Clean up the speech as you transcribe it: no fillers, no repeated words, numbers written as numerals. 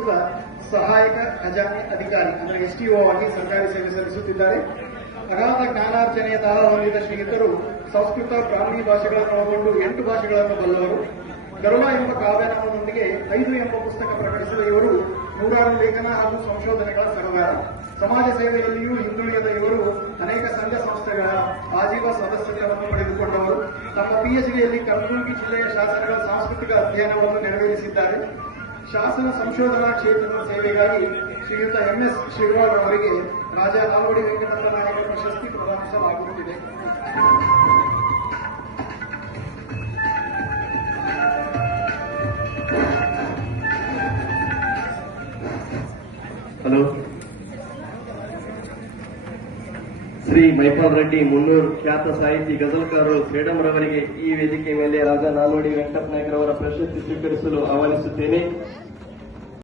ಸಲ್ಲಿಸುವ ಸಹಾಯಕ ಖಜಾನೆ ಅಧಿಕಾರಿ ಅಂದರೆ STO ಆಗಿ ಸರ್ಕಾರಿ ಸೇವೆ ಸಲ್ಲಿಸುತ್ತಿದ್ದಾರೆ. ಅಗಾಧ ಜ್ಞಾನಾರ್ಜನೆಯ ದಾಹ ಹೊಂದಿದ ಶ್ರೀಯುತರು ಸಂಸ್ಕೃತ ಬ್ರಾಹ್ಮಿ ಭಾಷೆಗಳನ್ನು ಒಳಗೊಂಡು 8 ಭಾಷೆಗಳನ್ನು ಬಲ್ಲವರು. ಗರುಡ ಎಂಬ ಕಾವ್ಯನಾಮದೊಂದಿಗೆ 5 ಎಂಬ ಪುಸ್ತಕ ಪ್ರಕಟಿಸಿದ ಇವರು 100 ಲೇಖನ ಹಾಗೂ ಸಂಶೋಧನೆಗಳ ಸರದಾರ. ಸಮಾಜ ಸೇವೆಯಲ್ಲಿಯೂ ಹಿಂದುಳಿಯದ ಇವರು ಅನೇಕ ಸಂಘ ಸಂಸ್ಥೆಗಳ ಆಜೀವ ಸದಸ್ಯತ್ವವನ್ನು ಪಡೆದುಕೊಂಡವರು. ತಮ್ಮ PhDಯಲ್ಲಿ ಕಲಬುರಗಿ ಜಿಲ್ಲೆಯ ಶಾಸನಗಳ ಸಾಂಸ್ಕೃತಿಕ ಅಧ್ಯಯನವನ್ನು ನೆರವೇರಿಸಿದ್ದಾರೆ. ಶಾಸನ ಸಂಶೋಧನಾ ಕ್ಷೇತ್ರದ ಸೇವೆಗಾಗಿ ಶ್ರೀಯುತ MS ಶಿವರಾವ್ ಅವರಿಗೆ ರಾಜ ನಾಲ್ವಡಿ ವೆಂಕಟಪ್ಪ ನಾಯಕ ಪ್ರಶಸ್ತಿ ಪ್ರದಾನಿಸಲಾಗುತ್ತಿದೆ. ಹಲೋ, ಶ್ರೀ ಮೈಪಾಲ್ ರೆಡ್ಡಿ ಮುನ್ನೂರ್ ಖ್ಯಾತ ಸಾಹಿತಿ ಗಜಲ್ಕಾರರು ಸೇಡಂರವರಿಗೆ ಈ ವೇದಿಕೆ ಮೇಲೆ ರಾಜ ನಾಲ್ವಡಿ ವೆಂಕಟಪ್ಪ ನಾಯಕರವರ ಪ್ರಶಸ್ತಿ ಸ್ವೀಕರಿಸಲು ಆಹ್ವಾನಿಸುತ್ತೇನೆ.